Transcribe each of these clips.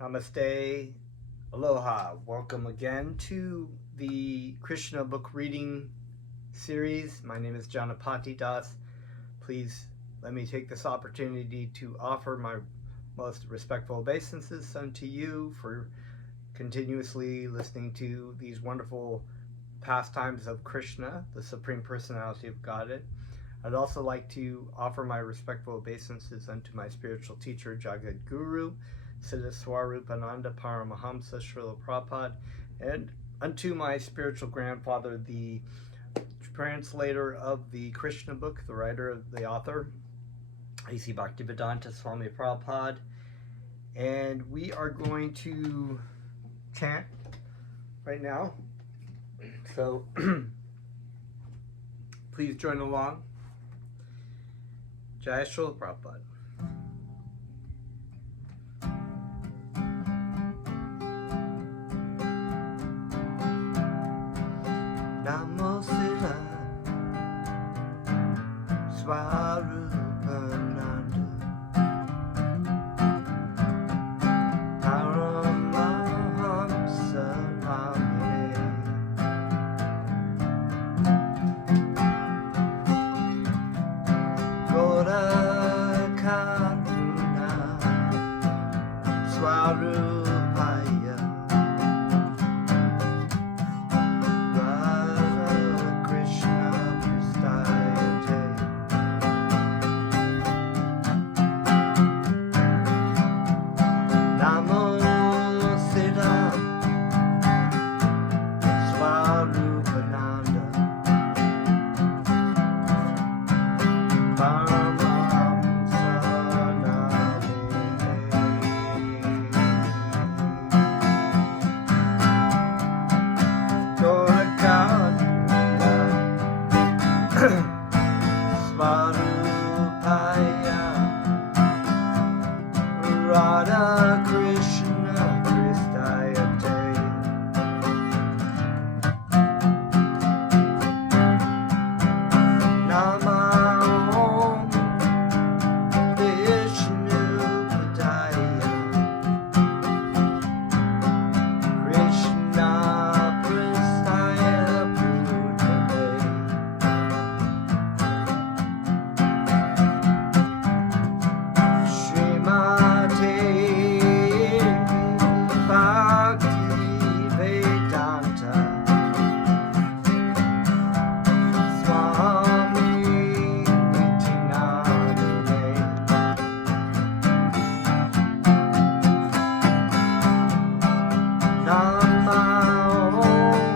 Namaste, aloha. Welcome again to the Krishna book reading series. My name is Janapati Das. Please let me take this opportunity to offer my most respectful obeisances unto you for continuously listening to these wonderful pastimes of Krishna, the Supreme Personality of Godhead. I'd also like to offer my respectful obeisances unto my spiritual teacher, Jagat Guru, Siddha Swarupananda Paramahamsa Srila Prabhupada, and unto my spiritual grandfather, the translator of the Krishna book, the writer of the author, A.C. Bhaktivedanta Swami Prabhupada. And we are going to chant right now. So please join along. Jai Srila Prabhupada. Namo Siddha Swarupananda Paramahamsa Namine Gora Karuna Swarupaya Swarupaya Radha Krishna Kristayate Nama Om Vishnu Padaya Krishna Pristaya Bhutale Srimate Bhaktivedanta Swami Niti Namine Nama Om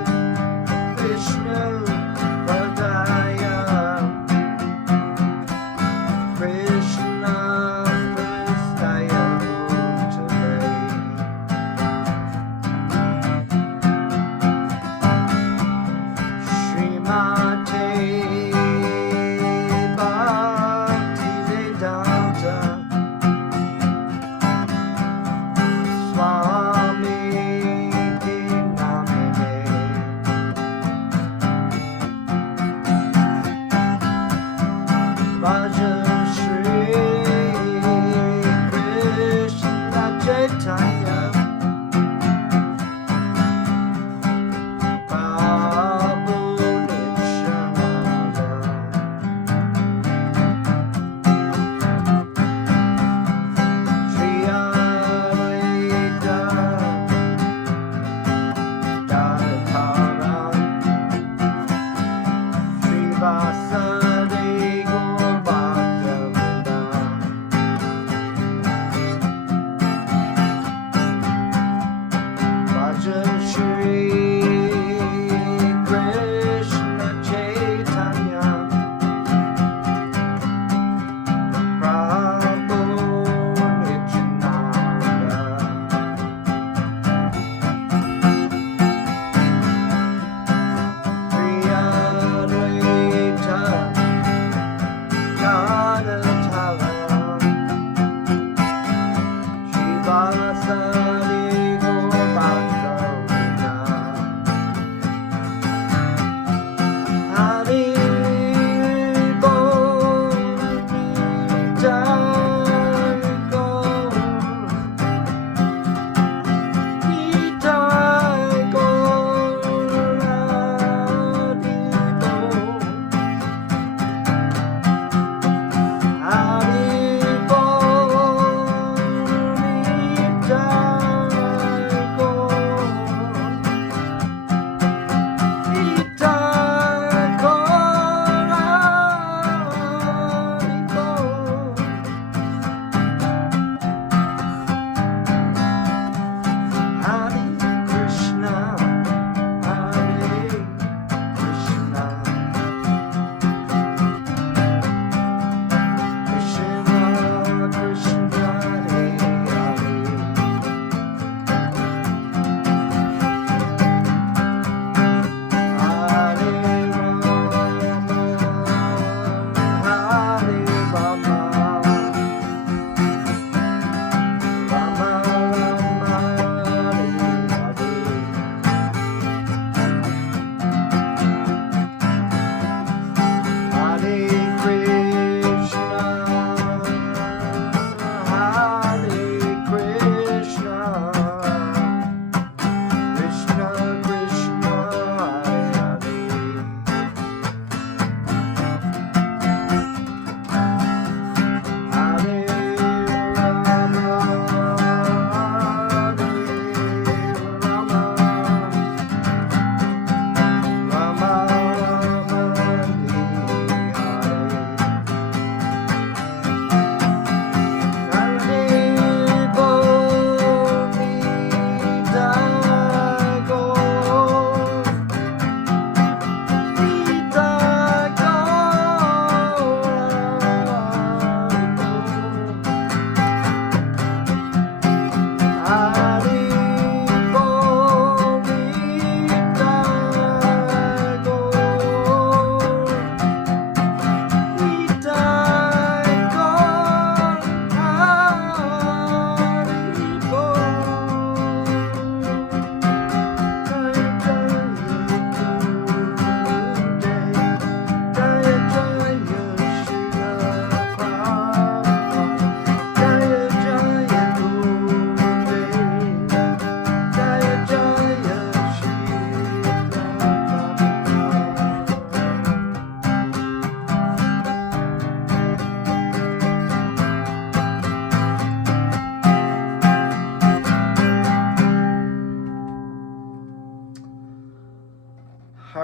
Vishnu Padaya Krishna Pristaya Bhutale Srimate Bhaktivedanta Swami Niti Namine Bhaja Shri Krishna Chaitanya Prabhu Nityananda Shri Advaita Gadadhara Shri Vasari Gaur Bhakta Bhaja Shri Krishna Chaitanya Prabhu Nityananda Shri Advaita Gadadhara Shri Vasari Gaur Bhakta Hari Bol Jai Gaur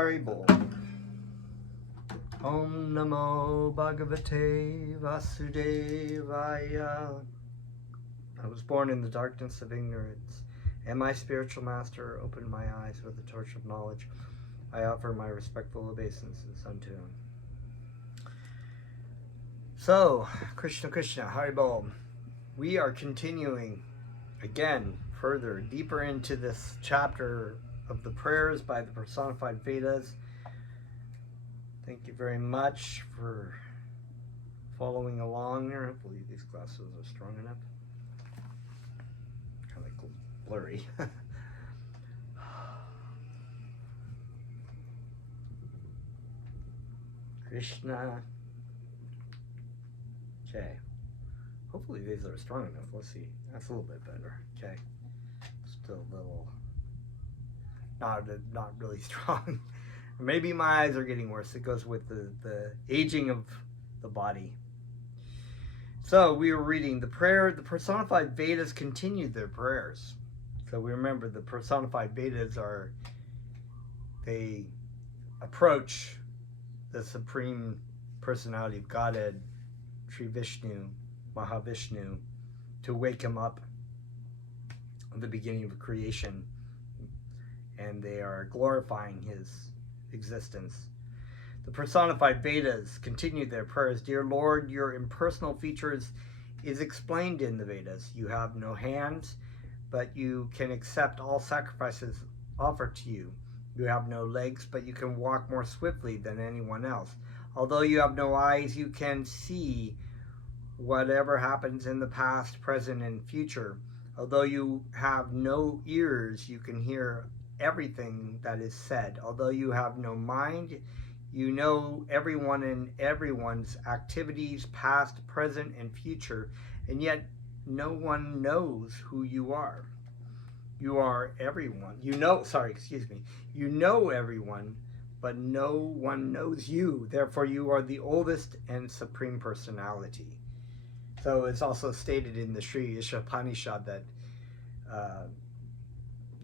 Haribol. Om Namo Bhagavate Vasudevaya. I was born in the darkness of ignorance, and my spiritual master opened my eyes with the torch of knowledge. I offer my respectful obeisances unto him. So, Krishna Krishna, Haribol. We are continuing again further, deeper into this chapter of the prayers by the personified Vedas. Thank you very much for following along there. Hopefully these glasses are strong enough. Kind of blurry. Krishna. Okay. Hopefully these are strong enough. Let's see. That's a little bit better. Okay. Still a little not really strong. Maybe my eyes are getting worse. It goes with the aging of the body. So we were reading the prayer. The personified Vedas continued their prayers. So we remember the personified Vedas they approach the Supreme Personality of Godhead, Sri Vishnu, Mahavishnu, to wake him up at the beginning of creation. And they are glorifying his existence. The personified Vedas continued their prayers. Dear Lord, your impersonal features is explained in the Vedas. You have no hands, but you can accept all sacrifices offered to you. You have no legs, but you can walk more swiftly than anyone else. Although you have no eyes, you can see whatever happens in the past, present, and future. Although you have no ears, you can hear everything that is said. Although you have no mind, you know everyone and everyone's activities, past, present, and future, and yet no one knows who you are. You are everyone. You know everyone, but no one knows you. Therefore, you are the oldest and supreme personality. So it's also stated in the Sri Ishopanishad that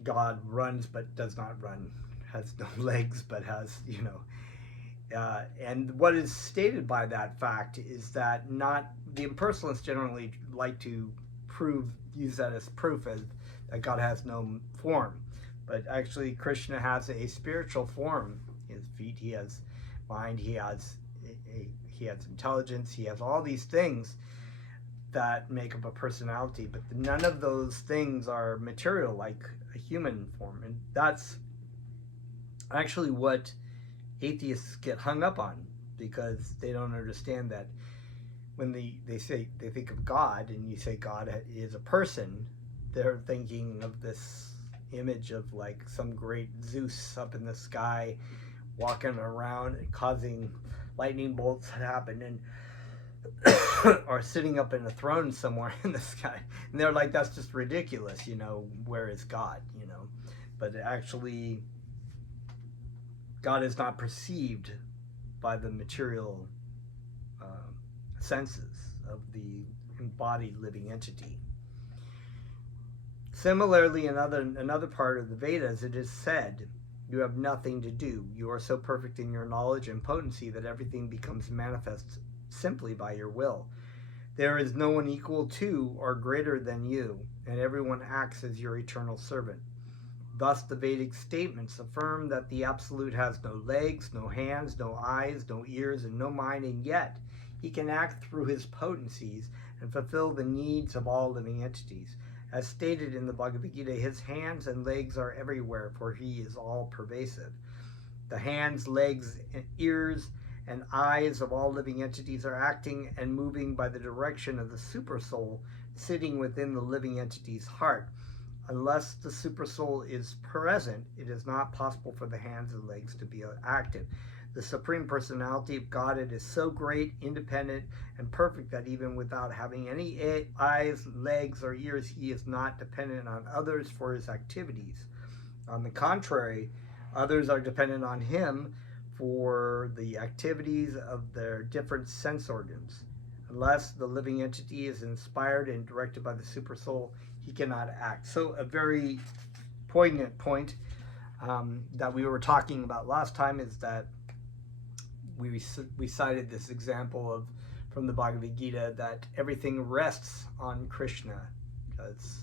God runs but does not run, has no legs but has, and what is stated by that fact is that not the impersonalists generally like to use that as proof that God has no form, but actually Krishna has a spiritual form. His feet, he has mind, he has intelligence, he has all these things that make up a personality, but none of those things are material like a human form. And that's actually what atheists get hung up on, because they don't understand that when they think of God, and you say God is a person, they're thinking of this image of like some great Zeus up in the sky walking around and causing lightning bolts to happen, and or sitting up in a throne somewhere in the sky. And they're like, that's just ridiculous, where is God, But actually, God is not perceived by the material senses of the embodied living entity. Similarly, in another part of the Vedas, it is said, you have nothing to do. You are so perfect in your knowledge and potency that everything becomes manifest simply by your will. There is no one equal to or greater than you, and everyone acts as your eternal servant. Thus the Vedic statements affirm that the Absolute has no legs, no hands, no eyes, no ears, and no mind, and yet he can act through his potencies and fulfill the needs of all living entities. As stated in the Bhagavad Gita, his hands and legs are everywhere, for he is all pervasive. The hands, legs, ears, and eyes of all living entities are acting and moving by the direction of the supersoul sitting within the living entity's heart. Unless the supersoul is present, it is not possible for the hands and legs to be active. The Supreme Personality of Godhead is so great, independent, and perfect that even without having any eyes, legs, or ears, he is not dependent on others for his activities. On the contrary, others are dependent on him for the activities of their different sense organs. Unless the living entity is inspired and directed by the supersoul, he cannot act. So a very poignant point. that we were talking about last time is that we cited this example of from the Bhagavad Gita that everything rests on Krishna. It's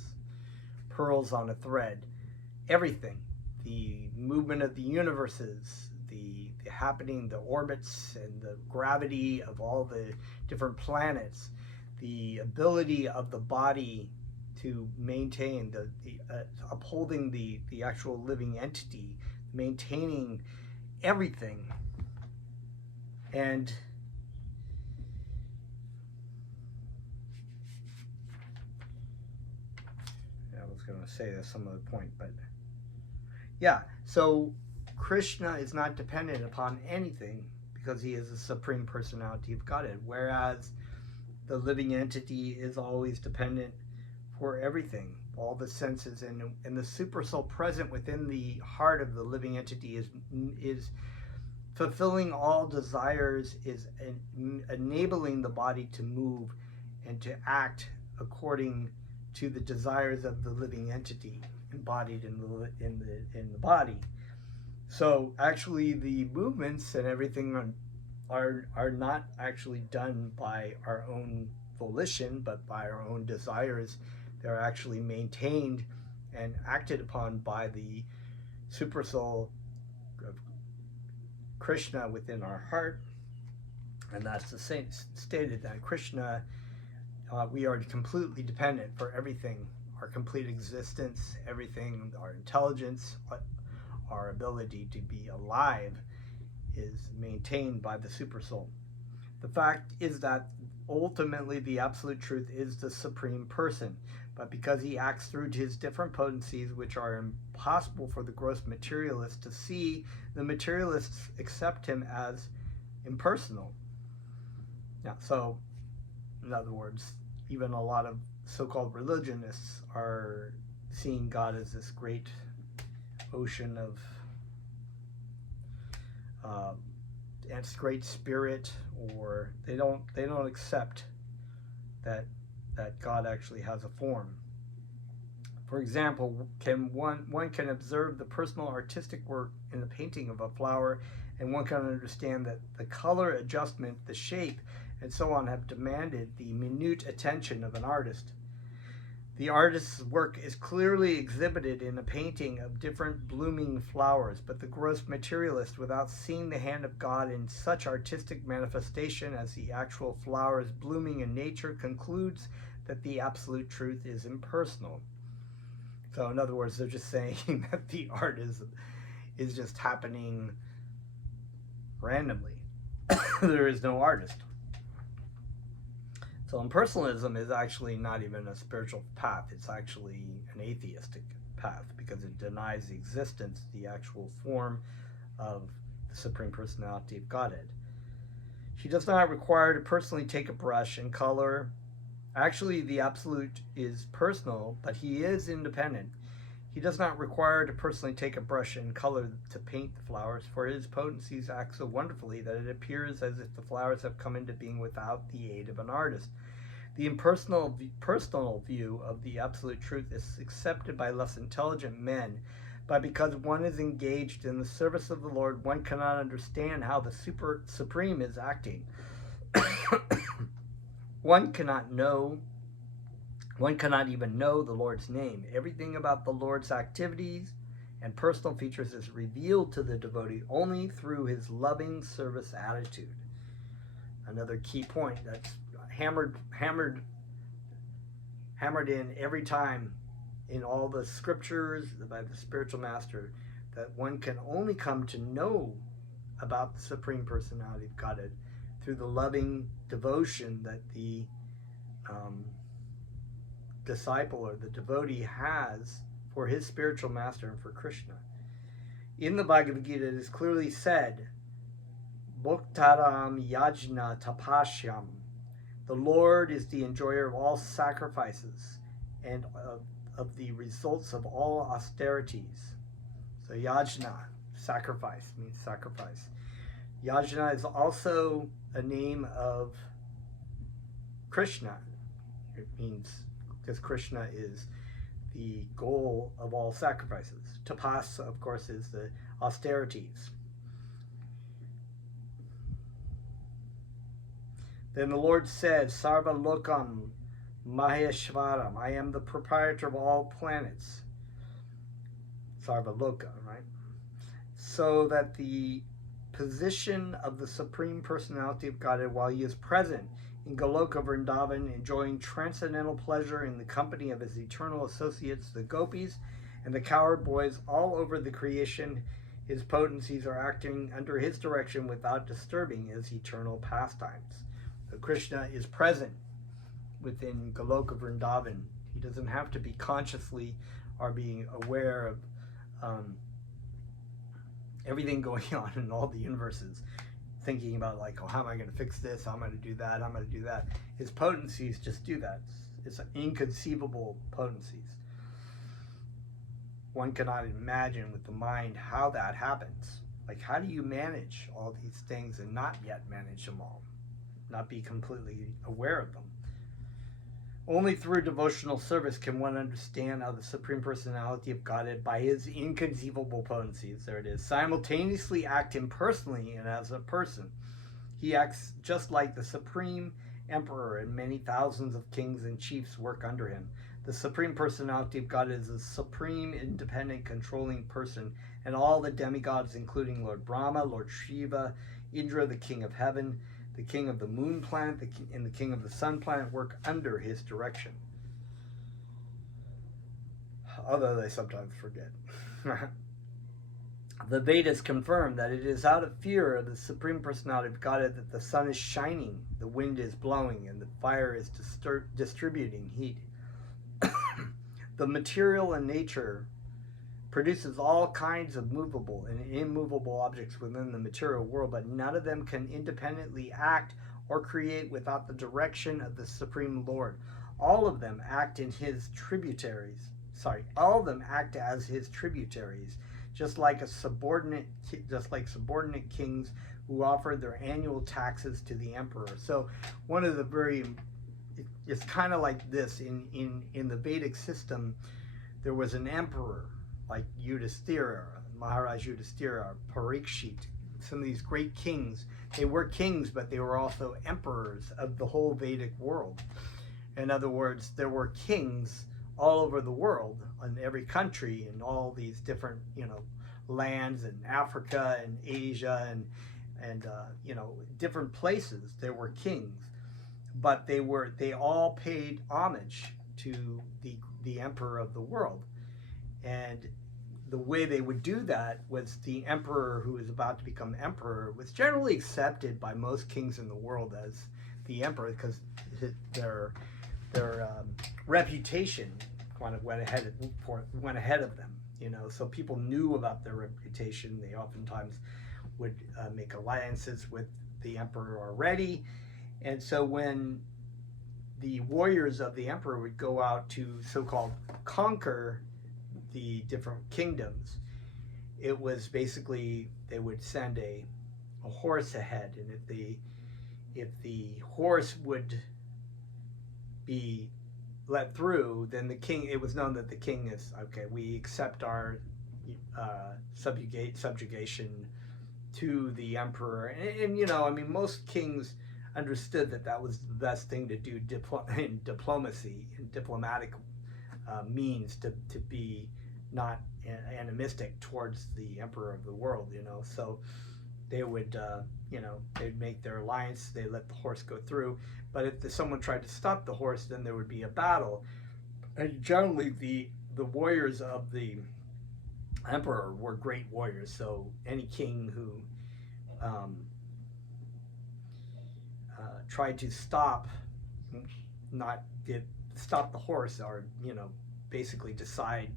pearls on a thread. Everything, the movement of the universes, the happening, the orbits and the gravity of all the different planets, the ability of the body to maintain the upholding the actual living entity, maintaining everything. And I was going to say this some other point, but yeah, so Krishna is not dependent upon anything because he is the Supreme Personality of Godhead, whereas the living entity is always dependent for everything, all the senses, and the super soul present within the heart of the living entity is fulfilling all desires, is enabling the body to move and to act according to the desires of the living entity embodied in the body. So actually the movements and everything are not actually done by our own volition, but by our own desires. They're actually maintained and acted upon by the super soul of Krishna within our heart. And that's the same stated that Krishna, we are completely dependent for everything, our complete existence, everything, our intelligence, our ability to be alive is maintained by the super soul. The fact is that ultimately the absolute truth is the supreme person, but because he acts through his different potencies, which are impossible for the gross materialist to see, the materialists accept him as impersonal. Now, so in other words, even a lot of so-called religionists are seeing God as this great ocean of it's great spirit, or they don't accept that God actually has a form. For example, one can observe the personal artistic work in the painting of a flower, and one can understand that the color adjustment, the shape, and so on have demanded the minute attention of an artist. The artist's work is clearly exhibited in a painting of different blooming flowers, but the gross materialist, without seeing the hand of God in such artistic manifestation as the actual flowers blooming in nature, concludes that the absolute truth is impersonal. So in other words, they're just saying that the art is just happening randomly. There is no artist. So impersonalism is actually not even a spiritual path. It's actually an atheistic path because it denies the existence, the actual form of the Supreme Personality of Godhead. She does not require to personally take a brush and color. Actually, the Absolute is personal, but he is independent. He does not require to personally take a brush and color to paint the flowers, for his potencies act so wonderfully that it appears as if the flowers have come into being without the aid of an artist. The impersonal personal view of the absolute truth is accepted by less intelligent men, but because one is engaged in the service of the Lord, one cannot understand how the Supreme is acting. One cannot even know the Lord's name. Everything about the Lord's activities and personal features is revealed to the devotee only through his loving service attitude. Another key point that's hammered in every time in all the scriptures by the spiritual master, that one can only come to know about the Supreme Personality of Godhead through the loving devotion that the disciple or the devotee has for his spiritual master and for Krishna. In the Bhagavad Gita, it is clearly said, Bhoktaram yajna tapashyam. The Lord is the enjoyer of all sacrifices and of the results of all austerities. So yajna, sacrifice, means sacrifice. Yajna is also a name of Krishna. It means, because Krishna is the goal of all sacrifices. Tapas, of course, is the austerities. Then the Lord said, Sarva Lokam Maheshwaram, I am the proprietor of all planets. Sarva Loka, right? So that the position of the Supreme Personality of Godhead, while he is present in Goloka Vrindavan, enjoying transcendental pleasure in the company of his eternal associates, the gopis, and the cowherd boys all over the creation, his potencies are acting under his direction without disturbing his eternal pastimes. So Krishna is present within Goloka Vrindavan. He doesn't have to be consciously or being aware of everything going on in all the universes, thinking about like, oh, how am I going to fix this? How am I going to do that? How am I going to do that? His potencies just do that. It's inconceivable potencies. One cannot imagine with the mind how that happens. Like, how do you manage all these things and not yet manage them all? Not be completely aware of them. Only through devotional service can one understand how the Supreme Personality of Godhead, by his inconceivable potencies, there it is, simultaneously act impersonally and as a person. He acts just like the Supreme Emperor, and many thousands of kings and chiefs work under him. The Supreme Personality of Godhead is a supreme, independent, controlling person, and all the demigods, including Lord Brahma, Lord Shiva, Indra, the King of Heaven, the king of the moon planet, and the king of the sun planet work under his direction. Although they sometimes forget. The Vedas confirm that it is out of fear of the Supreme Personality of Godhead that the sun is shining, the wind is blowing, and the fire is distributing heat. The material in nature produces all kinds of movable and immovable objects within the material world, but none of them can independently act or create without the direction of the Supreme Lord. All of them act in his tributaries. All of them act as his tributaries, just like subordinate kings who offered their annual taxes to the emperor. So one of the it's kind of like this in the Vedic system. There was an emperor like Yudhisthira, Maharaj Yudhisthira, Parikshit, some of these great kings. They were kings, but they were also emperors of the whole Vedic world. In other words, there were kings all over the world, in every country, in all these different, lands in Africa and Asia and different places. There were kings, but they all paid homage to the emperor of the world. And the way they would do that was the emperor who was about to become emperor was generally accepted by most kings in the world as the emperor, because their reputation went ahead of them. So people knew about their reputation. They oftentimes would make alliances with the emperor already, and so when the warriors of the emperor would go out to so-called conquer the different kingdoms, it was basically they would send a horse ahead, and if the horse would be let through, then the king, it was known that the king is okay. We accept our subjugation to the emperor, and most kings understood that was the best thing to do in diplomacy and diplomatic means to be not animistic towards the emperor of the world, so they would they'd make their alliance, they let the horse go through, but if someone tried to stop the horse, then there would be a battle. And generally the warriors of the emperor were great warriors, so any king who tried to stop the horse, or basically decide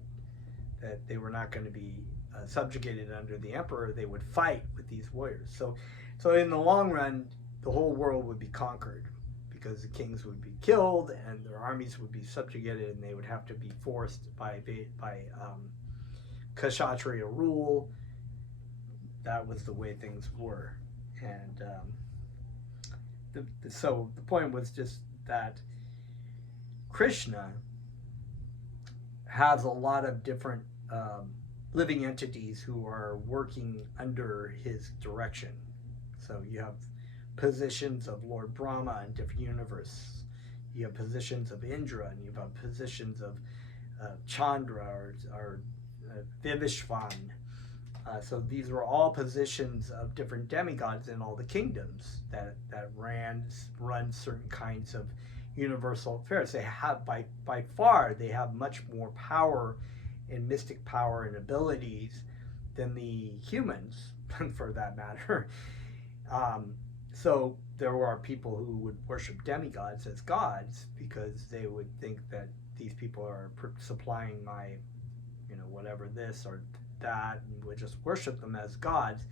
that they were not going to be subjugated under the emperor, they would fight with these warriors. So in the long run, the whole world would be conquered, because the kings would be killed and their armies would be subjugated, and they would have to be forced by Kshatriya rule. That was the way things were. And so the point was just that Krishna has a lot of different living entities who are working under his direction. So you have positions of Lord Brahma in different universes. You have positions of Indra, and you have positions of Chandra or Vivishvan. So these were all positions of different demigods in all the kingdoms that run certain kinds of universal affairs. They have by far they have much more power and mystic power and abilities than the humans, for that matter. So there are people who would worship demigods as gods because they would think that these people are supplying my, whatever this or that, and would just worship them as gods.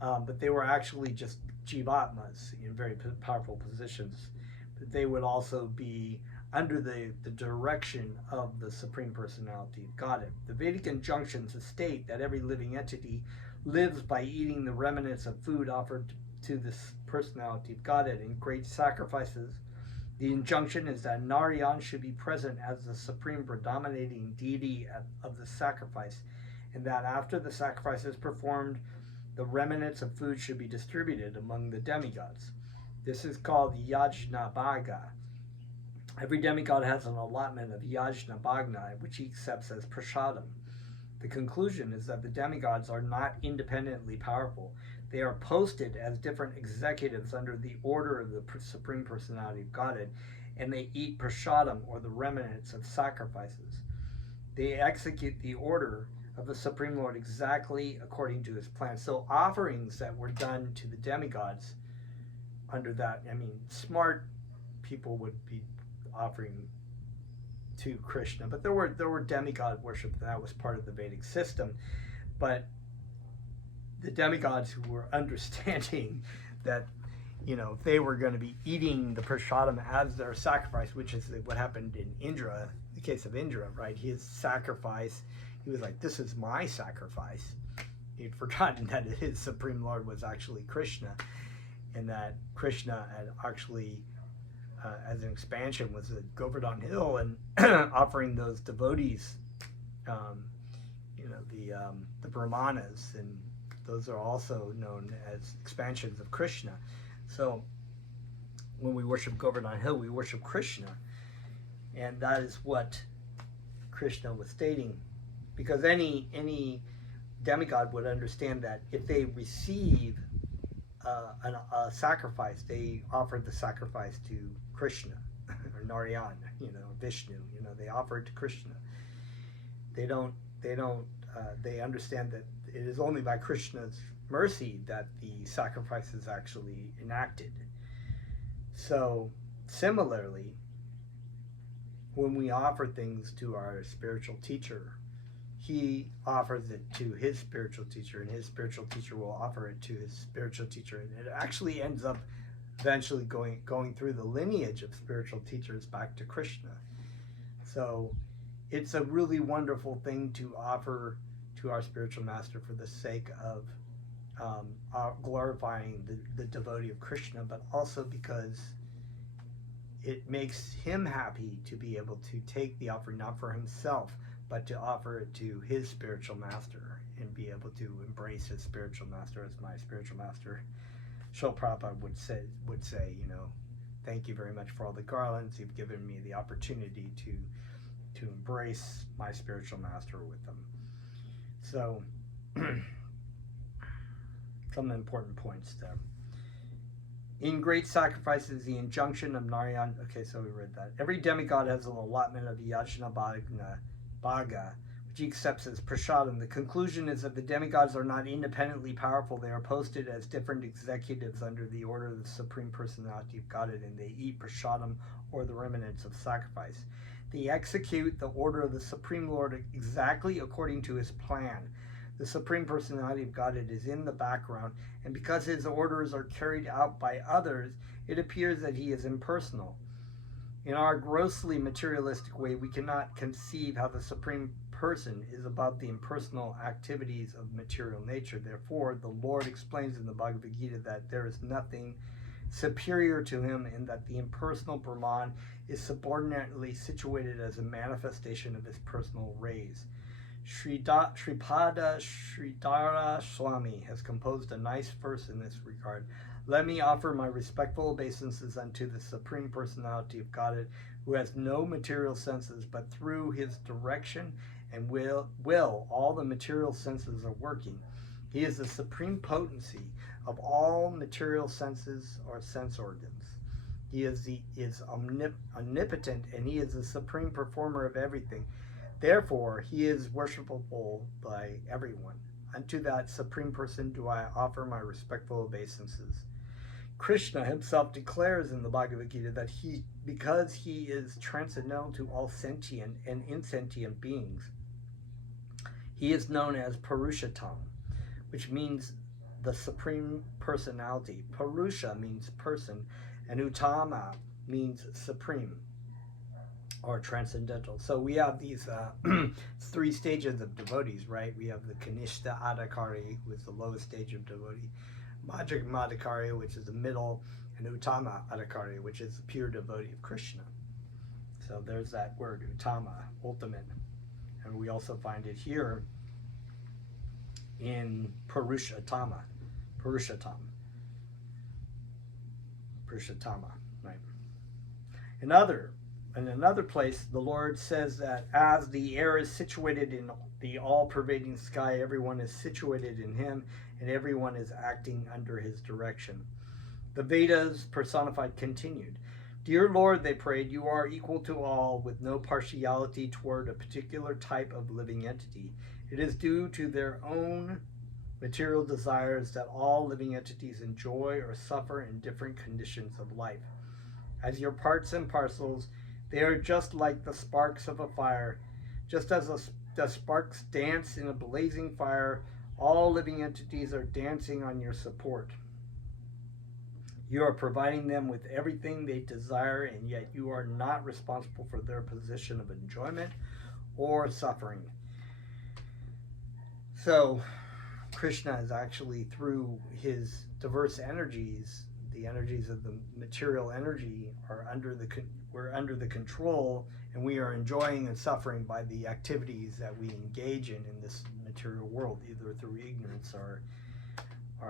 But they were actually just jivatmas in very powerful positions. But they would also be under the direction of the Supreme Personality of Godhead. The Vedic injunctions state that every living entity lives by eating the remnants of food offered to this Personality of Godhead in great sacrifices. The injunction is that Narayan should be present as the supreme predominating deity of the sacrifice, and that after the sacrifice is performed, the remnants of food should be distributed among the demigods. This is called Yajna Bhaga. Every demigod has an allotment of Yajna Bhagna, which he accepts as prasadam. The conclusion is that the demigods are not independently powerful. They are posted as different executives under the order of the Supreme Personality of Godhead, and they eat prasadam, or the remnants of sacrifices. They execute the order of the Supreme Lord exactly according to his plan. So offerings that were done to the demigods under that, smart people would be offering to Krishna, but there were demigod worship that was part of the Vedic system. But the demigods who were understanding that, if they were going to be eating the prasadam as their sacrifice, which is what happened in Indra, the case of Indra, right? His sacrifice, he was like, this is my sacrifice. He'd forgotten that his Supreme Lord was actually Krishna, and that Krishna had actually, as an expansion, was at Govardhan Hill and offering those devotees, the Brahmanas, and those are also known as expansions of Krishna. So when we worship Govardhan Hill, we worship Krishna, and that is what Krishna was stating, because any demigod would understand that if they receive a sacrifice, they offered the sacrifice to Krishna or Narayan, Vishnu. They offer it to Krishna. They understand that it is only by Krishna's mercy that the sacrifice is actually enacted. So similarly, when we offer things to our spiritual teacher, he offers it to his spiritual teacher, and his spiritual teacher will offer it to his spiritual teacher, and it actually ends up eventually going through the lineage of spiritual teachers back to Krishna. So it's a really wonderful thing to offer to our spiritual master for the sake of glorifying the devotee of Krishna, but also because it makes him happy to be able to take the offering, not for himself, but to offer it to his spiritual master and be able to embrace his spiritual master. As my spiritual master, Srila Prabhupada would say, thank you very much for all the garlands. You've given me the opportunity to embrace my spiritual master with them. So, some important points there. In great sacrifices, the injunction of Narayan. Okay, so we read that. Every demigod has an allotment of Yajna Bhaga, which he accepts as prasadam. The conclusion is that the demigods are not independently powerful. They are posted as different executives under the order of the Supreme Personality of Godhead, and they eat prasadam, or the remnants of sacrifice. They execute the order of the Supreme Lord exactly according to his plan. The Supreme Personality of Godhead is in the background, and because his orders are carried out by others, it appears that he is impersonal. In our grossly materialistic way, we cannot conceive how the Supreme Person is above the impersonal activities of material nature. Therefore, the Lord explains in the Bhagavad Gita that there is nothing superior to him in that the impersonal Brahman is subordinately situated as a manifestation of his personal rays. Sripada Sridhara Swami has composed a nice verse in this regard. Let me offer my respectful obeisances unto the Supreme Personality of Godhead, who has no material senses, but through his direction and will all the material senses are working. He is the supreme potency of all material senses or sense organs. He is omnipotent, and he is the supreme performer of everything. Therefore, he is worshipable by everyone. Unto that supreme person do I offer my respectful obeisances. Krishna himself declares in the Bhagavad Gita that because he is transcendental to all sentient and insentient beings, he is known as Purushottam, which means the supreme personality. Purusha means person, and Uttama means supreme or transcendental. So we have these three stages of devotees, right? We have the Kanishta Adhikari, who is the lowest stage of devotee, Madhyama Adhikari, which is the middle, and Uttama Adhikari, which is the pure devotee of Krishna. So there's that word, Uttama, ultimate. And we also find it here in Purushottama, right? In another place, the Lord says that as the air is situated in the all-pervading sky, everyone is situated in him, and everyone is acting under his direction. The Vedas, personified, continued. Dear Lord, they prayed, you are equal to all, with no partiality toward a particular type of living entity. It is due to their own material desires that all living entities enjoy or suffer in different conditions of life. As your parts and parcels, they are just like the sparks of a fire. Just as the sparks dance in a blazing fire, all living entities are dancing on your support. You are providing them with everything they desire, and yet you are not responsible for their position of enjoyment or suffering. So, Krishna is actually, through his diverse energies, the energies of the material energy we're under the control, and we are enjoying and suffering by the activities that we engage in this material world, either through ignorance or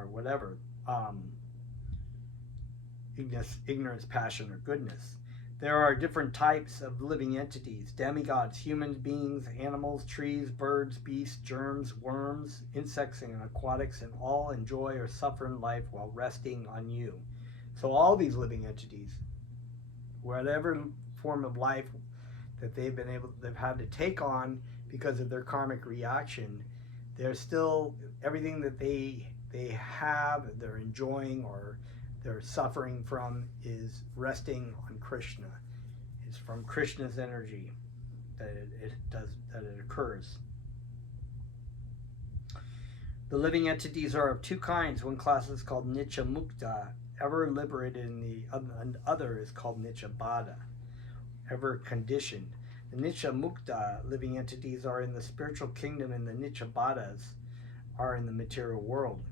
whatever. Ignorance, passion, or goodness. There are different types of living entities: demigods, human beings, animals, trees, birds, beasts, germs, worms, insects, and aquatics, and all enjoy or suffer in life while resting on you. So all these living entities, whatever form of life that they've had to take on because of their karmic reaction, they're still, everything that they have, they're enjoying or they're suffering from, is resting on Krishna. It's from Krishna's energy that it occurs. The living entities are of two kinds. One class is called Nitya Mukta, ever liberated, and the other is called Nitya Baddha, ever conditioned. The Nitya Mukta living entities are in the spiritual kingdom, and the Nitya Baddhas are in the material world.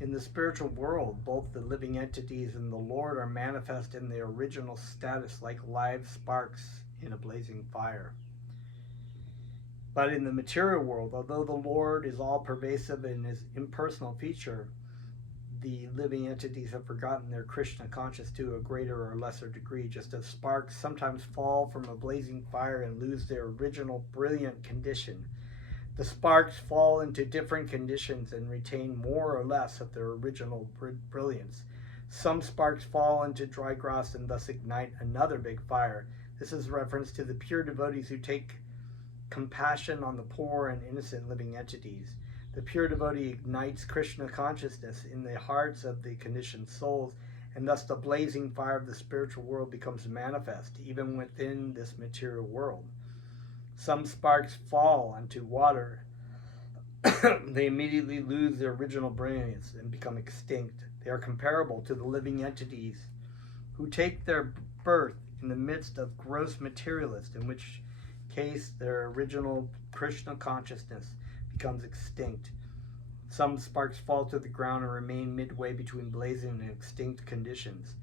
In the spiritual world, both the living entities and the Lord are manifest in their original status like live sparks in a blazing fire. But in the material world, although the Lord is all-pervasive in his impersonal feature, the living entities have forgotten their Krishna conscious to a greater or lesser degree, just as sparks sometimes fall from a blazing fire and lose their original brilliant condition. The sparks fall into different conditions and retain more or less of their original brilliance. Some sparks fall into dry grass and thus ignite another big fire. This is reference to the pure devotees who take compassion on the poor and innocent living entities. The pure devotee ignites Krishna consciousness in the hearts of the conditioned souls, and thus the blazing fire of the spiritual world becomes manifest, even within this material world. Some sparks fall onto water. They immediately lose their original brilliance and become extinct. They are comparable to the living entities who take their birth in the midst of gross materialists, in which case their original Krishna consciousness becomes extinct. Some sparks fall to the ground and remain midway between blazing and extinct conditions.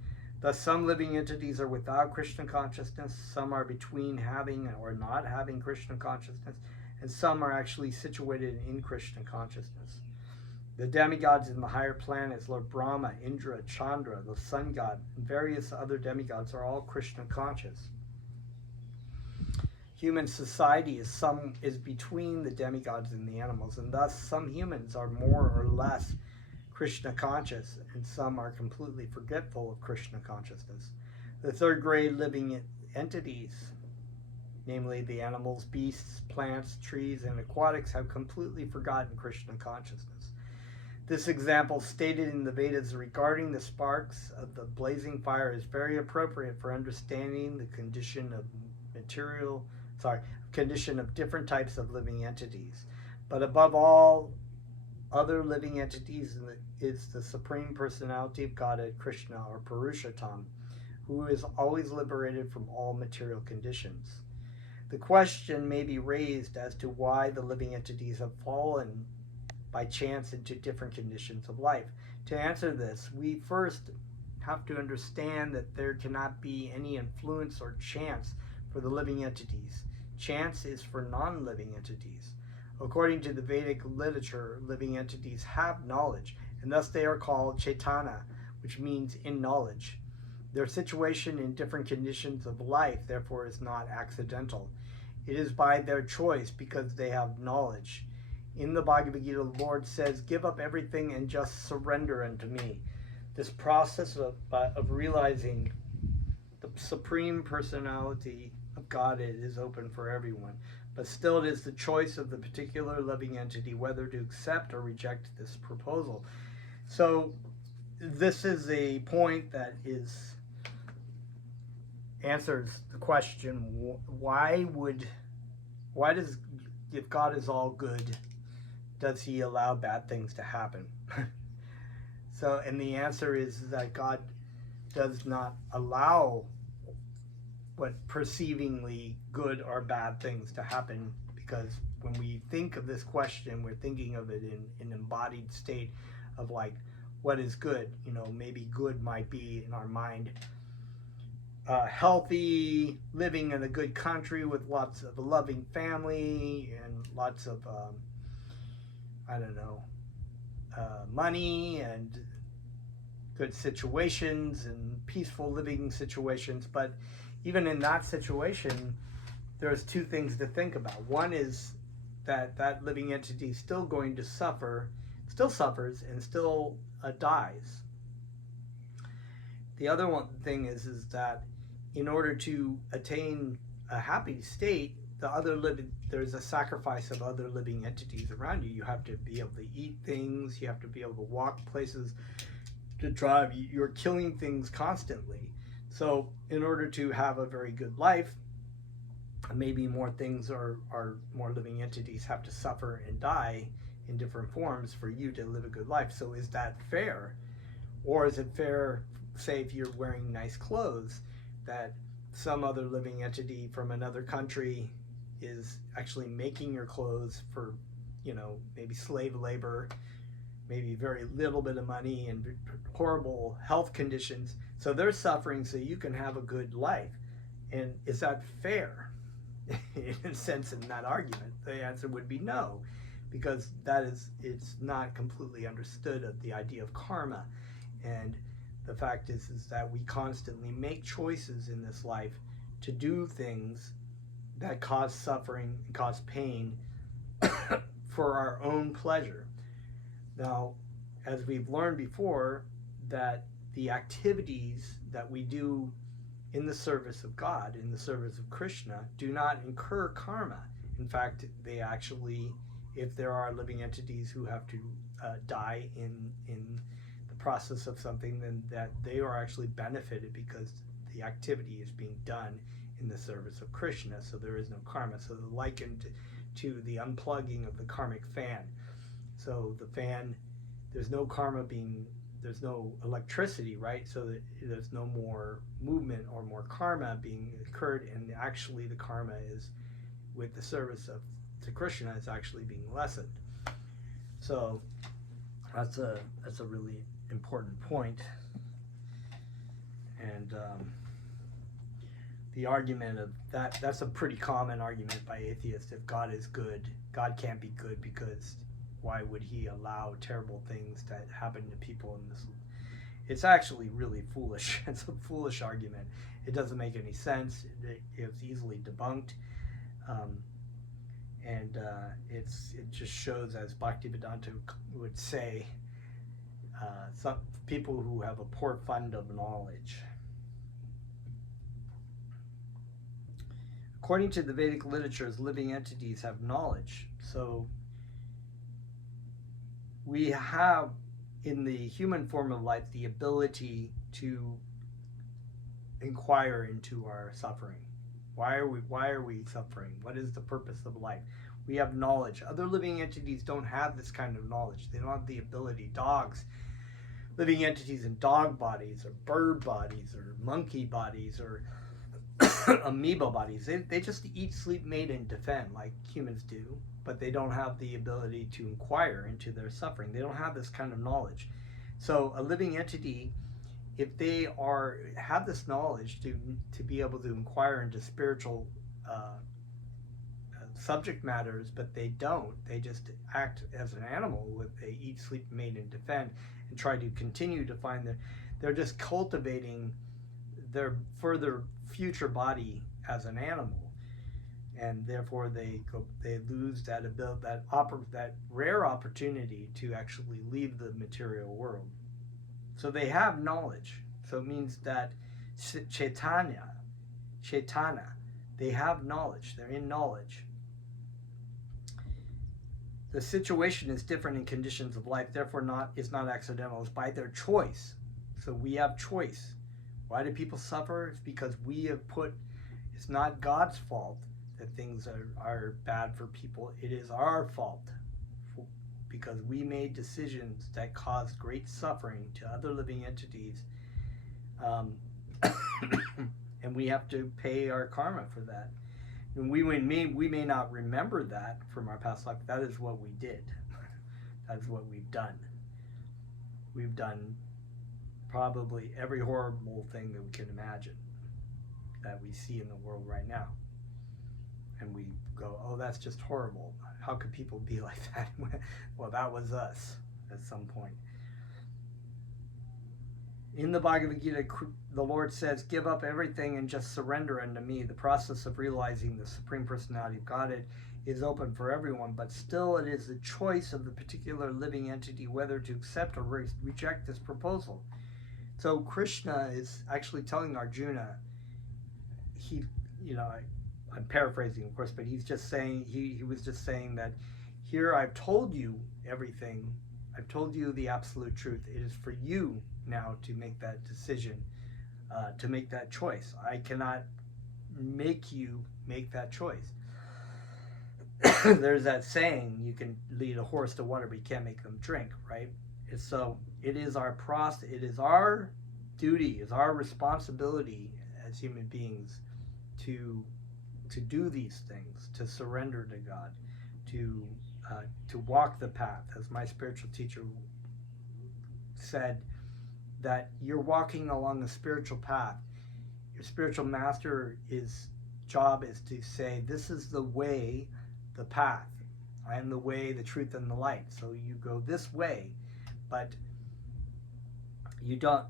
Thus, some living entities are without Krishna consciousness, some are between having or not having Krishna consciousness, and some are actually situated in Krishna consciousness. The demigods in the higher planets, Lord Brahma, Indra, Chandra, the sun god, and various other demigods are all Krishna conscious. Human society is between the demigods and the animals, and thus some humans are more or less Krishna conscious, and some are completely forgetful of Krishna consciousness. The third grade living entities, namely the animals, beasts, plants, trees, and aquatics, have completely forgotten Krishna consciousness. This example stated in the Vedas regarding the sparks of the blazing fire is very appropriate for understanding the condition of different types of living entities. But above all other living entities is the Supreme Personality of Godhead, Krishna, or Purushottam, who is always liberated from all material conditions. The question may be raised as to why the living entities have fallen by chance into different conditions of life. To answer this, we first have to understand that there cannot be any influence or chance for the living entities. Chance is for non-living entities. According to the Vedic literature, living entities have knowledge, and thus they are called Chaitana, which means in knowledge. Their situation in different conditions of life, therefore, is not accidental. It is by their choice because they have knowledge. In the Bhagavad Gita, the Lord says, "Give up everything and just surrender unto me." This process of realizing the Supreme Personality of Godhead is open for everyone. But still it is the choice of the particular living entity whether to accept or reject this proposal. So this is a point that answers the question, if God is all good, does he allow bad things to happen? And the answer is that God does not allow what perceivingly good or bad things to happen, because when we think of this question, we're thinking of it in an embodied state of like, what is good? Maybe good might be in our mind healthy, living in a good country with lots of a loving family and lots of money and good situations and peaceful living situations. But even in that situation, there's two things to think about. One is that living entity is still going to suffer, still suffers, and still dies. The other thing is that in order to attain a happy state, there's a sacrifice of other living entities around you. You have to be able to eat things, you have to be able to walk places, to drive. You're killing things constantly. So in order to have a very good life, maybe more things or more living entities have to suffer and die in different forms for you to live a good life. So is that fair? Or is it fair, say if you're wearing nice clothes, that some other living entity from another country is actually making your clothes for, maybe slave labor, maybe very little bit of money and horrible health conditions. So they're suffering so you can have a good life. And is that fair? In a sense, in that argument, the answer would be no, because it's not completely understood of the idea of karma. And the fact is that we constantly make choices in this life to do things that cause suffering and cause pain for our own pleasure. Now, as we've learned before, that the activities that we do in the service of God, in the service of Krishna, do not incur karma. In fact, they actually, if there are living entities who have to die in the process of something, then that they are actually benefited because the activity is being done in the service of Krishna, so there is no karma. So they're likened to the unplugging of the karmic fan. So the fan, there's no karma there's no electricity, right? So that there's no more movement or more karma being occurred, and actually the karma is, with the service to Krishna, is actually being lessened. So that's a really important point. And the argument of that's a pretty common argument by atheists. If God is good, God can't be good, because why would he allow terrible things to happen to people in this? It's actually really foolish. It's a foolish argument. It doesn't make any sense. It's easily debunked. And it just shows, as Bhaktivedanta would say, some people who have a poor fund of knowledge. According to the Vedic literatures, living entities have knowledge. So we have, in the human form of life, the ability to inquire into our suffering. Why are we suffering? What is the purpose of life? We have knowledge. Other living entities don't have this kind of knowledge. They don't have the ability. Dogs, living entities in dog bodies, or bird bodies, or monkey bodies, or amoeba bodies, they just eat, sleep, mate, and defend like humans do, but they don't have the ability to inquire into their suffering. They don't have this kind of knowledge. So a living entity, if they have this knowledge to be able to inquire into spiritual subject matters, but they don't. They just act as an animal. They eat, sleep, mate, and defend, and try to continue to find they're just cultivating their further future body as an animal, and therefore they lose that rare opportunity to actually leave the material world. So they have knowledge. So it means that Chaitanya, they have knowledge. They're in knowledge. The situation is different in conditions of life, therefore is not accidental. It's by their choice. So we have choice. Why do people suffer? It's because we have it's not God's fault that things are bad for people. It is our fault, because we made decisions that caused great suffering to other living entities. And we have to pay our karma for that. And we may not remember that from our past life. That is what we did. That is what we've done. We've done probably every horrible thing that we can imagine that we see in the world right now. And we go, oh, that's just horrible. How could people be like that? Well, that was us at some point. In the Bhagavad Gita, the Lord says, give up everything and just surrender unto me. The process of realizing the Supreme Personality of Godhead is open for everyone, but still it is the choice of the particular living entity whether to accept or reject this proposal. So Krishna is actually telling Arjuna, I'm paraphrasing, of course, but he's just saying, he was just saying that here I've told you everything. I've told you the absolute truth. It is for you now to make that decision, to make that choice. I cannot make you make that choice. There's that saying, you can lead a horse to water, but you can't make them drink, right? And so it is our process, it is our duty, it's our responsibility as human beings to do these things, to surrender to God, to walk the path. As my spiritual teacher said, that you're walking along a spiritual path. Your spiritual master's job is to say, this is the way, the path. I am the way, the truth, and the light. So you go this way, but you don't.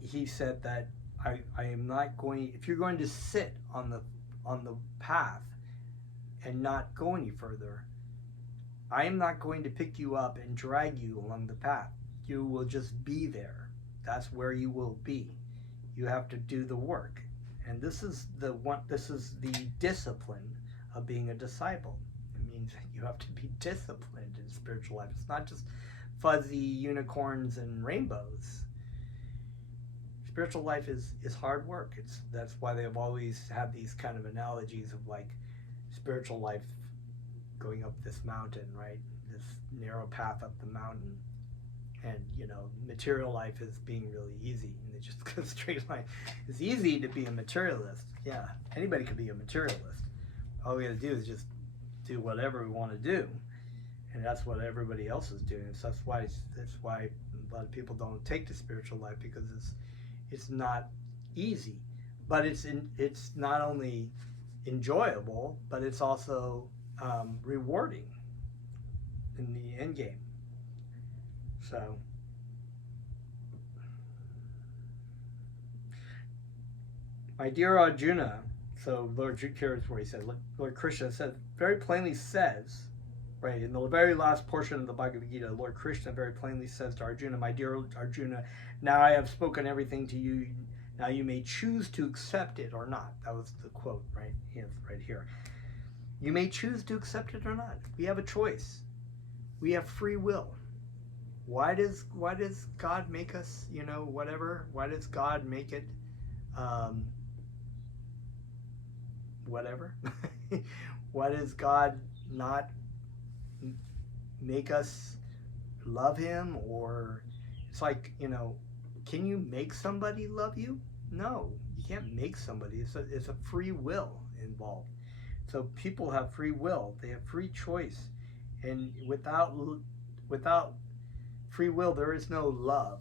He said that I am not going. If you're going to sit on the path and not go any further, I am not going to pick you up and drag you along the path. You will just be there. That's where you will be. You have to do the work, and this is the discipline of being a disciple. It means you have to be disciplined in spiritual life. It's not just fuzzy unicorns and rainbows. Spiritual life is hard work. That's why they've always had these kind of analogies of like spiritual life going up this mountain, right? This narrow path up the mountain. And, material life is being really easy. And it just goes straight line. It's easy to be a materialist. Yeah, anybody could be a materialist. All we got to do is just do whatever we want to do. And that's what everybody else is doing. So that's why a lot of people don't take to spiritual life, because it's not easy, but it's not only enjoyable, but it's also rewarding in the end game. So, my dear Arjuna, so Lord cares where he said, Lord Krishna said, very plainly says, right, in the very last portion of the Bhagavad Gita, Lord Krishna very plainly says to Arjuna, my dear Arjuna, now I have spoken everything to you. Now you may choose to accept it or not. That was the quote, right? Right here. You may choose to accept it or not. We have a choice. We have free will. Why does God make us, whatever? Why does God make it whatever? Why does God not make us love him? Or it's like, can you make somebody love you? No, you can't make somebody. It's a free will involved. So people have free will. They have free choice. And without free will, there is no love.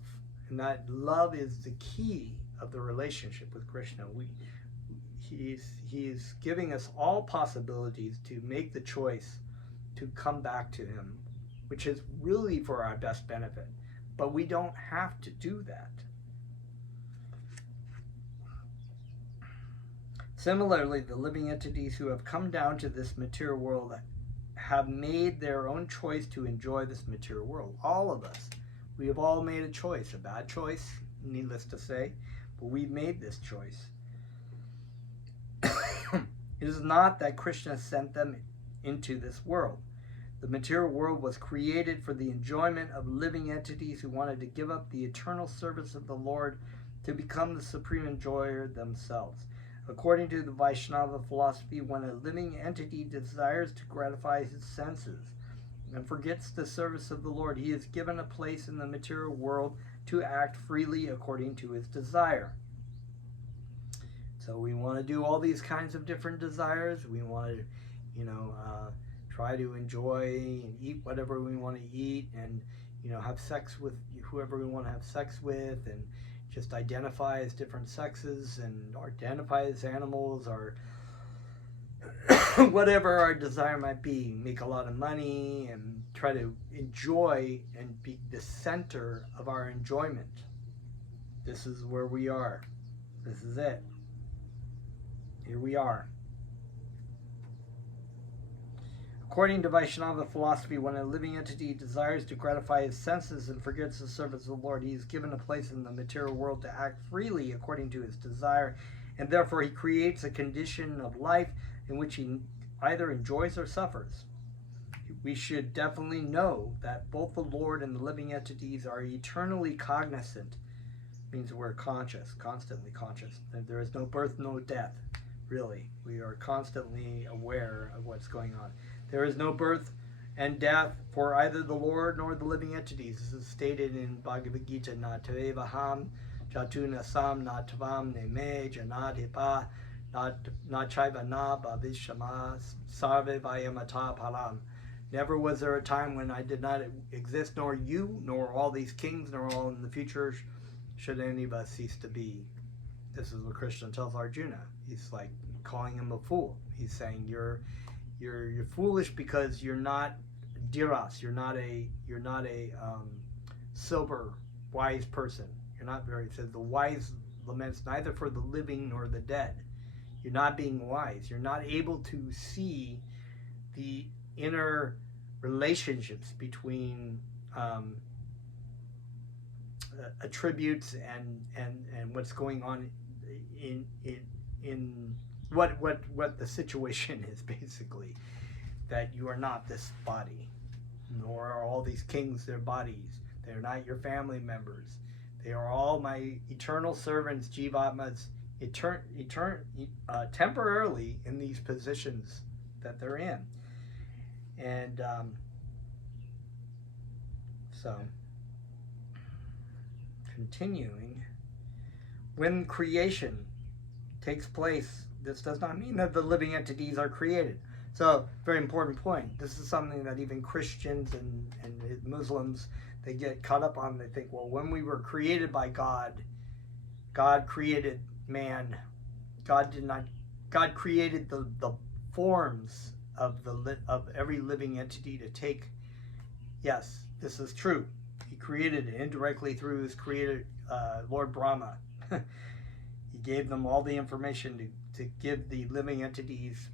And that love is the key of the relationship with Krishna. He's giving us all possibilities to make the choice to come back to him, which is really for our best benefit. But we don't have to do that. Similarly, the living entities who have come down to this material world have made their own choice to enjoy this material world. All of us. We have all made a choice, a bad choice, needless to say, but we've made this choice. It is not that Krishna sent them into this world. The material world was created for the enjoyment of living entities who wanted to give up the eternal service of the Lord to become the supreme enjoyer themselves. According to the Vaishnava philosophy, when a living entity desires to gratify his senses and forgets the service of the Lord, he is given a place in the material world to act freely according to his desire. So we want to do all these kinds of different desires. We want to, try to enjoy and eat whatever we want to eat, and, have sex with whoever we want to have sex with, and just identify as different sexes and identify as animals, or whatever our desire might be. Make a lot of money and try to enjoy and be the center of our enjoyment. This is where we are. This is it. Here we are. According to Vaishnava philosophy, when a living entity desires to gratify his senses and forgets the service of the Lord, he is given a place in the material world to act freely according to his desire, and therefore he creates a condition of life in which he either enjoys or suffers. We should definitely know that both the Lord and the living entities are eternally cognizant. It means we're conscious, constantly conscious. There is no birth, no death, really. We are constantly aware of what's going on. There is no birth and death for either the Lord nor the living entities. This is stated in Bhagavad Gita, na tevaham jatuna sam na tavam neme janadhipa na chaiva na bhavishama sarve vayamata palam. Never was there a time when I did not exist, nor you, nor all these kings, nor all in the future should any of us cease to be. This is what Krishna tells Arjuna. He's like calling him a fool. He's saying you're foolish because you're not dhiras. You're not a sober, wise person. You're not very. It says the wise laments neither for the living nor the dead. You're not being wise. You're not able to see the inner relationships between attributes and what's going on in what the situation is, basically. That you are not this body, nor are all these kings their bodies. They're not your family members. They are all my eternal servants, jivatmas, temporarily in these positions that they're in. And so, continuing, when creation takes place, this does not mean that the living entities are created. So, very important point. This is something that even Christians and Muslims, they get caught up on. They think, well, when we were created by God, God created, man. God did not. God created the forms of every living entity to take. Yes, this is true. He created it indirectly through his creator, Lord Brahma. He gave them all the information to give the living entities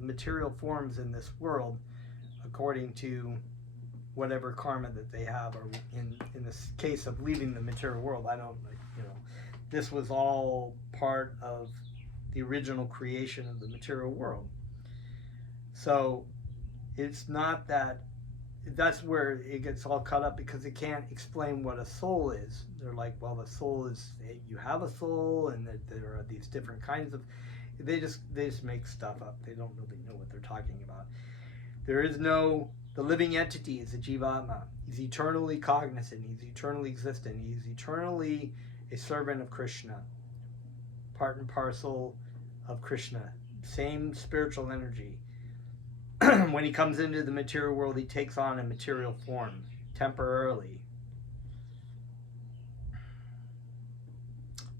material forms in this world, according to whatever karma that they have, or in this case of leaving the material world. I don't, this was all part of the original creation of the material world. So it's not that's where it gets all cut up, because it can't explain what a soul is. They're like, well, the soul is, you have a soul, and that there are these different kinds of, they just make stuff up. They don't really know what they're talking about. There is no, the living entity is a Jivatma. He's eternally cognizant, he's eternally existent, he's eternally a servant of Krishna, part and parcel of Krishna, same spiritual energy. When he comes into the material world, he takes on a material form temporarily.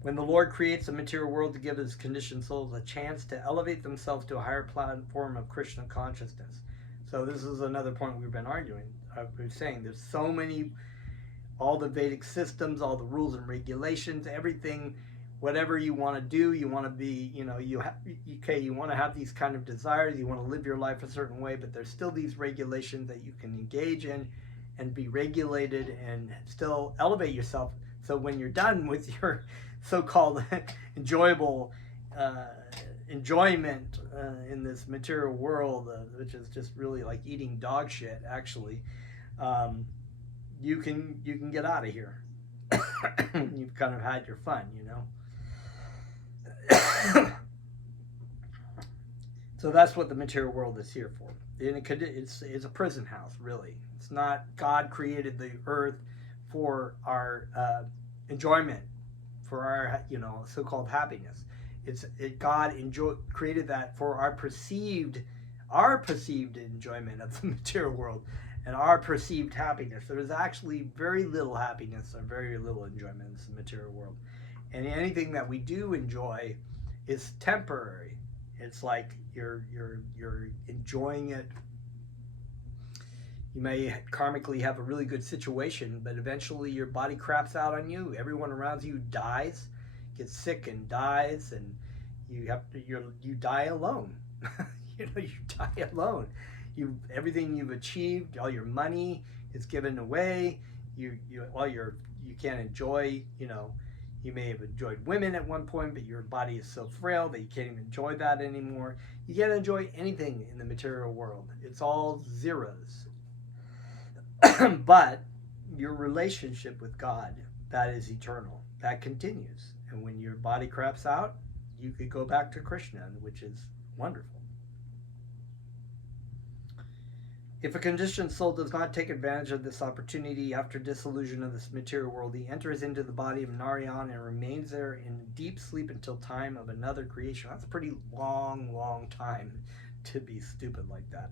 When the Lord creates a material world to give his conditioned souls a chance to elevate themselves to a higher platform of Krishna consciousness. So this is another point we've been arguing. We're saying there's so many, all the Vedic systems, all the rules and regulations, everything, whatever you want to do, you want to be, you want to have these kind of desires, you want to live your life a certain way, but there's still these regulations that you can engage in and be regulated and still elevate yourself. So when you're done with your so-called enjoyable enjoyment in this material world, which is just really like eating dog shit, actually, you can get out of here. You've kind of had your fun, So that's what the material world is here for. It's a prison house, really. It's not, God created the earth for our enjoyment, for our so-called happiness. God created that for our perceived enjoyment of the material world and our perceived happiness. There is actually very little happiness or very little enjoyment in the material world. And anything that we do enjoy is temporary. It's like you're enjoying it. You may karmically have a really good situation, but eventually your body craps out on you. Everyone around you dies, gets sick and dies, and you die alone. You die alone. Everything you've achieved, all your money is given away. You can't enjoy, you may have enjoyed women at one point, but your body is so frail that you can't even enjoy that anymore. You can't enjoy anything in the material world. It's all zeros. But your relationship with God, that is eternal. That continues. And when your body craps out, you could go back to Krishna, which is wonderful. If a conditioned soul does not take advantage of this opportunity after dissolution of this material world, he enters into the body of Narayan and remains there in deep sleep until time of another creation. That's a pretty long time to be stupid like that.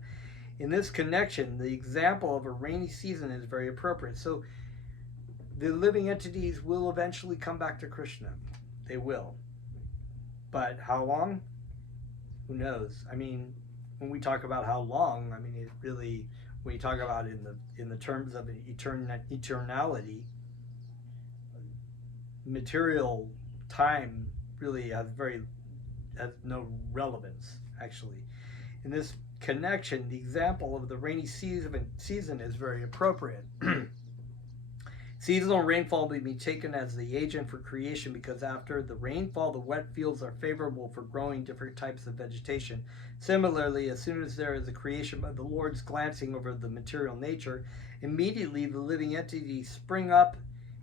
In this connection, the example of a rainy season is very appropriate. So the living entities will eventually come back to Krishna. They will. But how long? Who knows? I mean, when we talk about how long, I mean, it really, when you talk about in the terms of eternality, material time really has no relevance, actually. In this connection, the example of the rainy season is very appropriate. Seasonal rainfall may be taken as the agent for creation because after the rainfall, the wet fields are favorable for growing different types of vegetation. Similarly, as soon as there is a creation by the Lord's glancing over the material nature, immediately the living entities spring up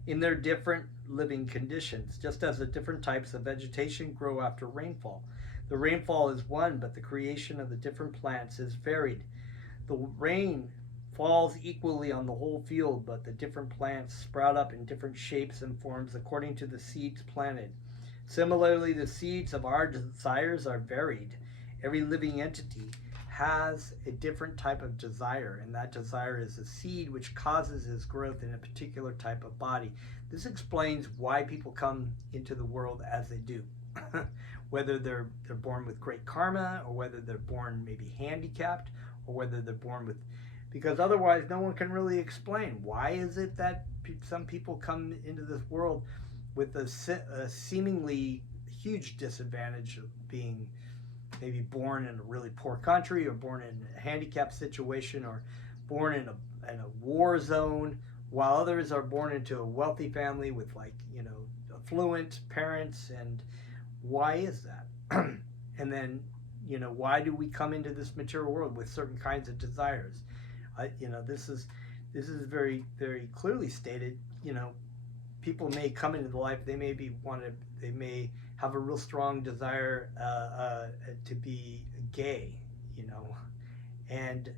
in their different living conditions, just as the different types of vegetation grow after rainfall. The rainfall is one, but the creation of the different plants is varied. The rain falls equally on the whole field, but the different plants sprout up in different shapes and forms according to the seeds planted. Similarly, the seeds of our desires are varied. Every living entity has a different type of desire, and that desire is a seed which causes its growth in a particular type of body. This explains why people come into the world as they do. whether they're born with great karma, or whether they're born maybe handicapped, or whether they're born with, because otherwise no one can really explain why is it that some people come into this world with a seemingly huge disadvantage of being maybe born in a really poor country, or born in a handicapped situation, or born in a war zone, while others are born into a wealthy family with, like, affluent parents. And why is that? And then, why do we come into this material world with certain kinds of desires? This is very, very clearly stated. People may come into the life, they may have a real strong desire to be gay, and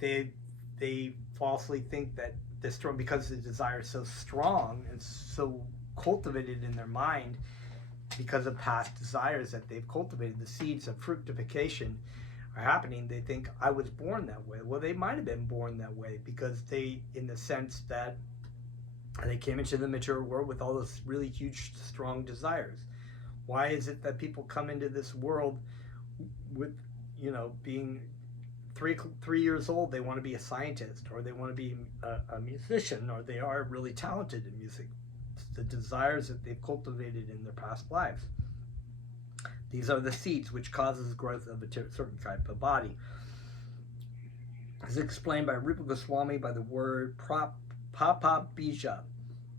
they falsely think that this strong, because the desire is so strong and so cultivated in their mind because of past desires that they've cultivated, the seeds of fructification are happening. They think, I was born that way. Well, they might have been born that way because they, in the sense that they came into the material world with all those really huge, strong desires. Why is it that people come into this world with, being 3 years old, they want to be a scientist, or they want to be a musician, or they are really talented in music? It's the desires that they've cultivated in their past lives. These are the seeds which causes growth of a certain type of body. As explained by Rupa Goswami by the word Papa Bija.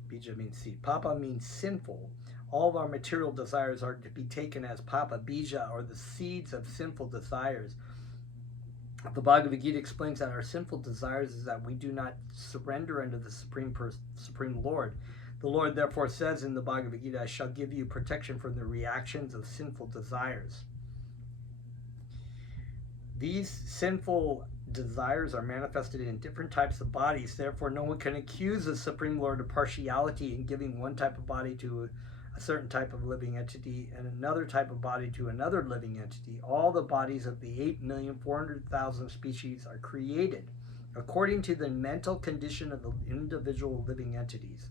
Bija means seed. Papa means sinful. All of our material desires are to be taken as Papa Bija, or the seeds of sinful desires. The Bhagavad Gita explains that our sinful desires is that we do not surrender unto the Supreme Lord. The Lord therefore says in the Bhagavad Gita, I shall give you protection from the reactions of sinful desires. These sinful desires are manifested in different types of bodies. Therefore, no one can accuse the Supreme Lord of partiality in giving one type of body to a certain type of living entity and another type of body to another living entity. All the bodies of the 8,400,000 species are created according to the mental condition of the individual living entities.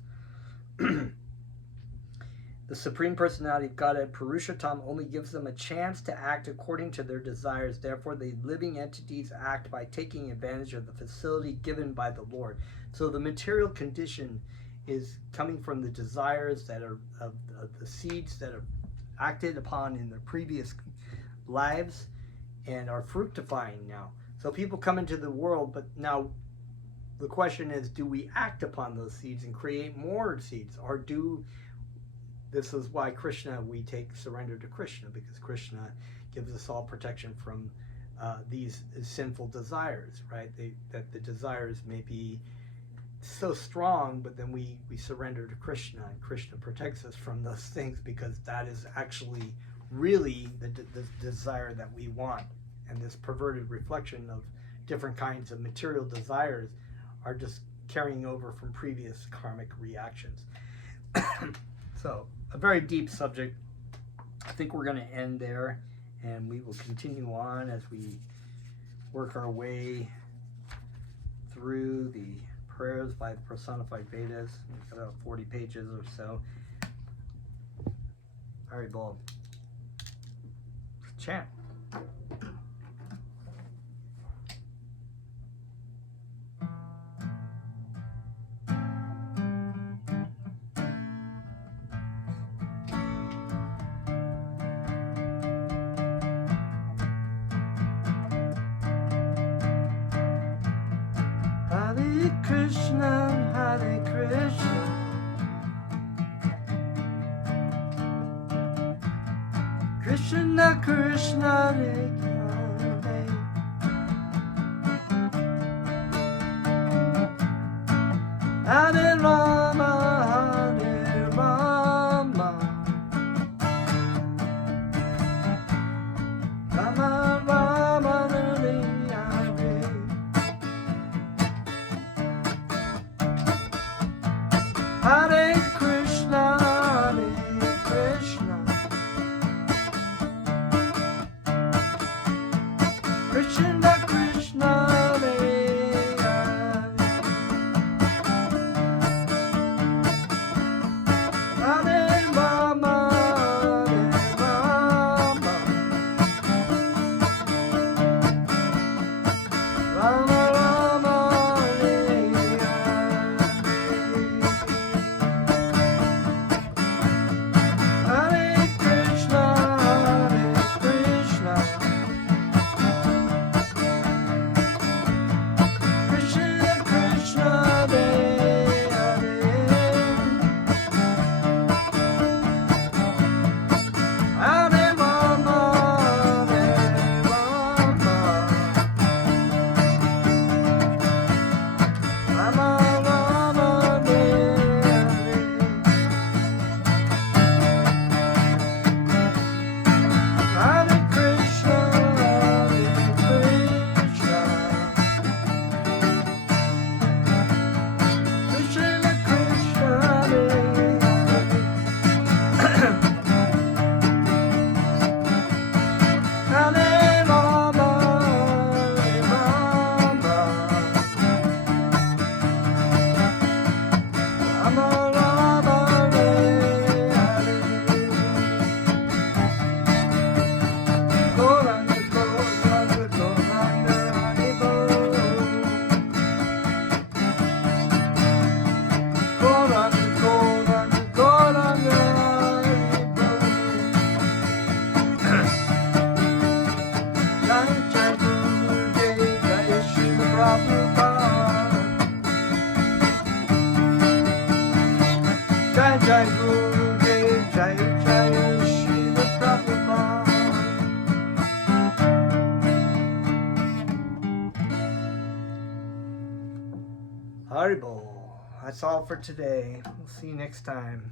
The Supreme Personality of Godhead, Purushottam, only gives them a chance to act according to their desires. Therefore, the living entities act by taking advantage of the facility given by the Lord. So the material condition is coming from the desires that are of the seeds that are acted upon in their previous lives and are fructifying now. So people come into the world, but now the question is, do we act upon those seeds and create more seeds? Or this is why we take surrender to Krishna, because Krishna gives us all protection from these sinful desires, right? That the desires may be so strong, but then we surrender to Krishna, and Krishna protects us from those things, because that is actually really the desire that we want. And this perverted reflection of different kinds of material desires are just carrying over from previous karmic reactions. So, a very deep subject. I think we're going to end there, and we will continue on as we work our way through the prayers by the personified Vedas. We've got about 40 pages or so. All right, Bob. Chant. Hare Krishna, Hare Krishna, Krishna Krishna, Hare Hare, Hare Rama, Hare Rama, Rama Rama, Hare Hare. Hare Krishna, Hare Krishna, Krishna Krishna, Hare Hare, Hare Rama, Hare Jai Gurudev, Jai Jai Srila Prabhupada. Haribol. That's all for today. We'll see you next time.